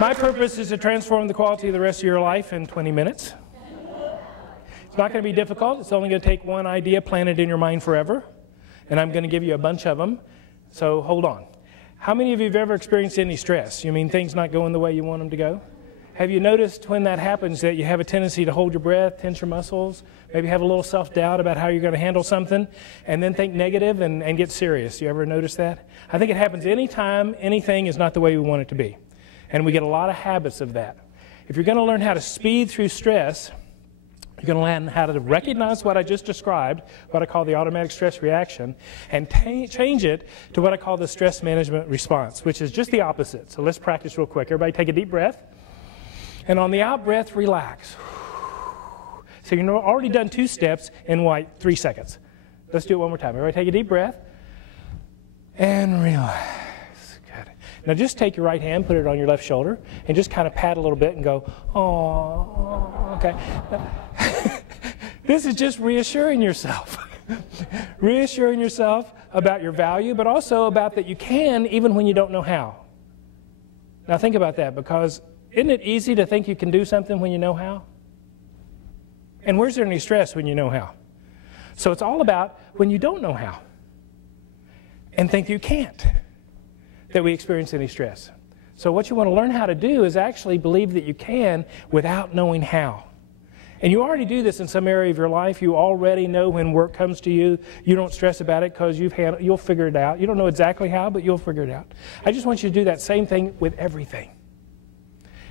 My purpose is to transform the quality of the rest of your life in 20 minutes. It's not going to be difficult. It's only going to take one idea planted in your mind forever. And I'm going to give you a bunch of them. So hold on. How many of you have ever experienced any stress? You mean things not going the way you want them to go? Have you noticed when that happens that you have a tendency to hold your breath, tense your muscles, maybe have a little self-doubt about how you're going to handle something, and then think negative and get serious? You ever notice that? I think it happens anytime anything is not the way we want it to be. And we get a lot of habits of that. If you're going to learn how to speed through stress, you're going to learn how to recognize what I just described, what I call the automatic stress reaction, and change it to what I call the stress management response, which is just the opposite. So let's practice real quick. Everybody take a deep breath. And on the out breath, relax. So you've already done 2 steps in like 3 seconds. Let's do it one more time. Everybody take a deep breath. And relax. Good. Now just take your right hand, put it on your left shoulder, and just kind of pat a little bit and go, oh, okay. Now, this is just reassuring yourself. Reassuring yourself about your value, but also about that you can even when you don't know how. Now think about that, because isn't it easy to think you can do something when you know how? And where's there any stress when you know how? So it's all about when you don't know how and think you can't that we experience any stress. So what you want to learn how to do is actually believe that you can without knowing how. And you already do this in some area of your life. You already know when work comes to you. You don't stress about it because you'll figure it out. You don't know exactly how, but you'll figure it out. I just want you to do that same thing with everything.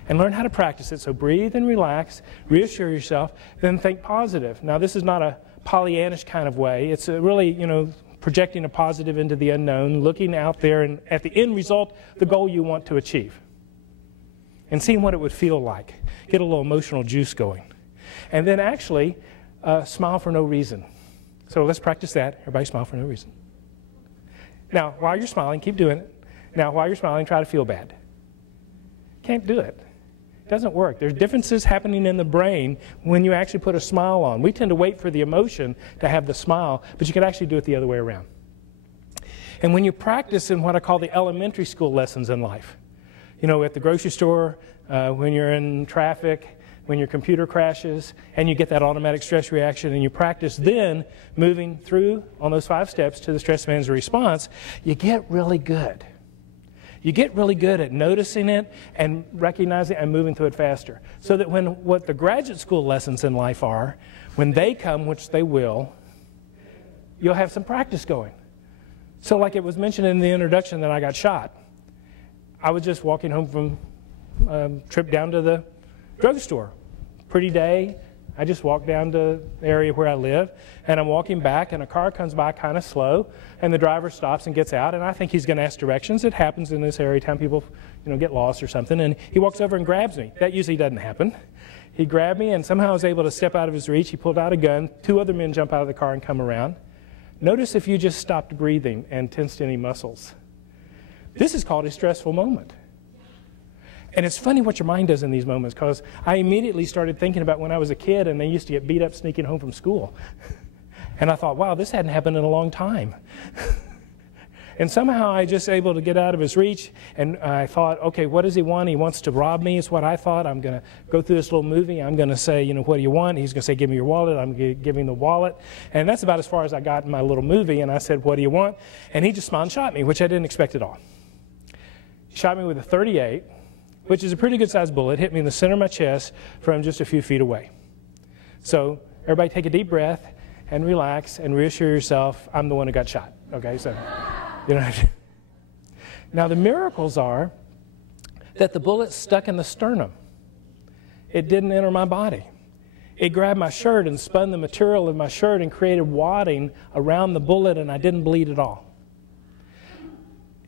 And learn how to practice it. So breathe and relax, reassure yourself, then think positive. Now this is not a Pollyannish kind of way. It's a really, projecting a positive into the unknown, looking out there and at the end result, the goal you want to achieve. And seeing what it would feel like. Get a little emotional juice going. And then actually, smile for no reason. So let's practice that. Everybody smile for no reason. Now, while you're smiling, keep doing it. Now, while you're smiling, try to feel bad. Can't do it. It doesn't work. There's differences happening in the brain when you actually put a smile on. We tend to wait for the emotion to have the smile, but you can actually do it the other way around. And when you practice in what I call the elementary school lessons in life, at the grocery store, when you're in traffic, when your computer crashes, and you get that automatic stress reaction, and you practice then moving through on those 5 steps to the stress management response, you get really good. You get really good at noticing it and recognizing it and moving through it faster. So that what the graduate school lessons in life are, when they come, which they will, you'll have some practice going. So like it was mentioned in the introduction that I got shot. I was just walking home from a trip down to the drugstore. Pretty day. I just walked down to the area where I live, and I'm walking back, and a car comes by kind of slow, and the driver stops and gets out, and I think he's going to ask directions. It happens in this area. Time people, get lost or something, and he walks over and grabs me. That usually doesn't happen. He grabbed me, and somehow I was able to step out of his reach. He pulled out a gun. 2 other men jump out of the car and come around. Notice if you just stopped breathing and tensed any muscles. This is called a stressful moment. And it's funny what your mind does in these moments, because I immediately started thinking about when I was a kid and they used to get beat up sneaking home from school. And I thought, wow, this hadn't happened in a long time. And somehow I just able to get out of his reach, and I thought, okay, what does he want? He wants to rob me, is what I thought. I'm going to go through this little movie. I'm going to say, what do you want? He's going to say, give me your wallet. I'm going to give him the wallet. And that's about as far as I got in my little movie. And I said, what do you want? And he just smiled and shot me, which I didn't expect at all. He shot me with a .38. Which is a pretty good sized bullet, hit me in the center of my chest from just a few feet away. So everybody take a deep breath and relax and reassure yourself, I'm the one who got shot. Okay, so Now the miracles are that the bullet stuck in the sternum. It didn't enter my body. It grabbed my shirt and spun the material of my shirt and created wadding around the bullet, and I didn't bleed at all.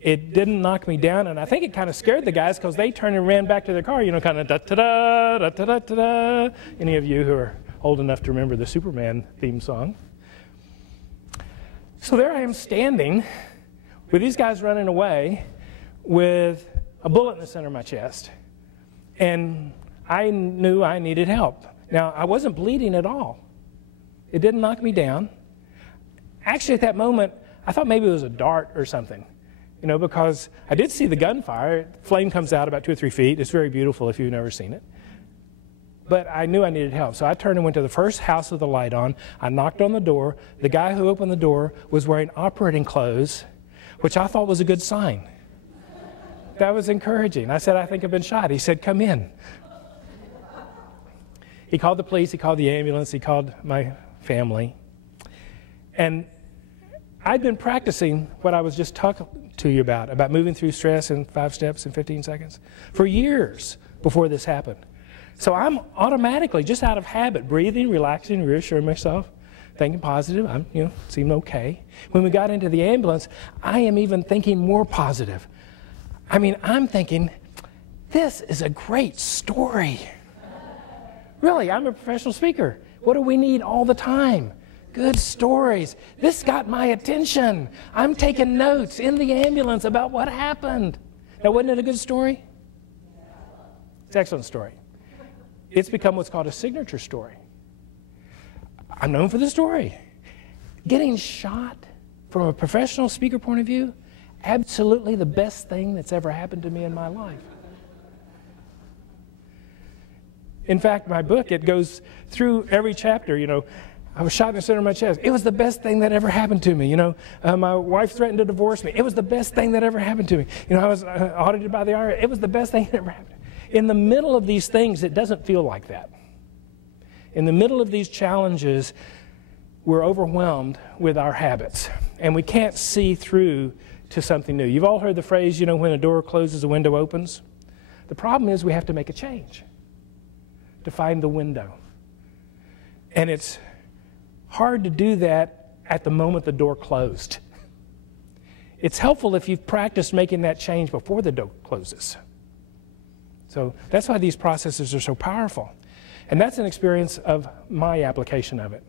It didn't knock me down, and I think it kind of scared the guys because they turned and ran back to their car, kind of da-da-da, da-da-da-da. Any of you who are old enough to remember the Superman theme song. So there I am standing with these guys running away with a bullet in the center of my chest. And I knew I needed help. Now, I wasn't bleeding at all. It didn't knock me down. Actually, at that moment, I thought maybe it was a dart or something. you know, because I did see the gunfire. Flame comes out about 2 or 3 feet. It's very beautiful if you've never seen it. But I knew I needed help. So I turned and went to the first house with the light on. I knocked on the door. The guy who opened the door was wearing operating clothes, which I thought was a good sign. That was encouraging. I said, I think I've been shot. He said, come in. He called the police. He called the ambulance. He called my family. And I'd been practicing what I was just talking to you about moving through stress in 5 steps in 15 seconds, for years before this happened. So I'm automatically, just out of habit, breathing, relaxing, reassuring myself, thinking positive. I'm, you know, seemed okay. When we got into the ambulance, I am even thinking more positive. I mean, I'm thinking, this is a great story. Really, I'm a professional speaker. What do we need all the time? Good stories. This got my attention. I'm taking notes in the ambulance about what happened. Now, wasn't it a good story? It's an excellent story. It's become what's called a signature story. I'm known for the story. Getting shot from a professional speaker point of view, absolutely the best thing that's ever happened to me in my life. In fact, my book, it goes through every chapter, you know. I was shot in the center of my chest. It was the best thing that ever happened to me. You know, my wife threatened to divorce me. It was the best thing that ever happened to me. You know, I was audited by the IRS. It was the best thing that ever happened. In the middle of these things, it doesn't feel like that. In the middle of these challenges, we're overwhelmed with our habits, and we can't see through to something new. You've all heard the phrase, you know, when a door closes, a window opens. The problem is we have to make a change to find the window. And it's hard to do that at the moment the door closed. It's helpful if you've practiced making that change before the door closes. So that's why these processes are so powerful. And that's an experience of my application of it.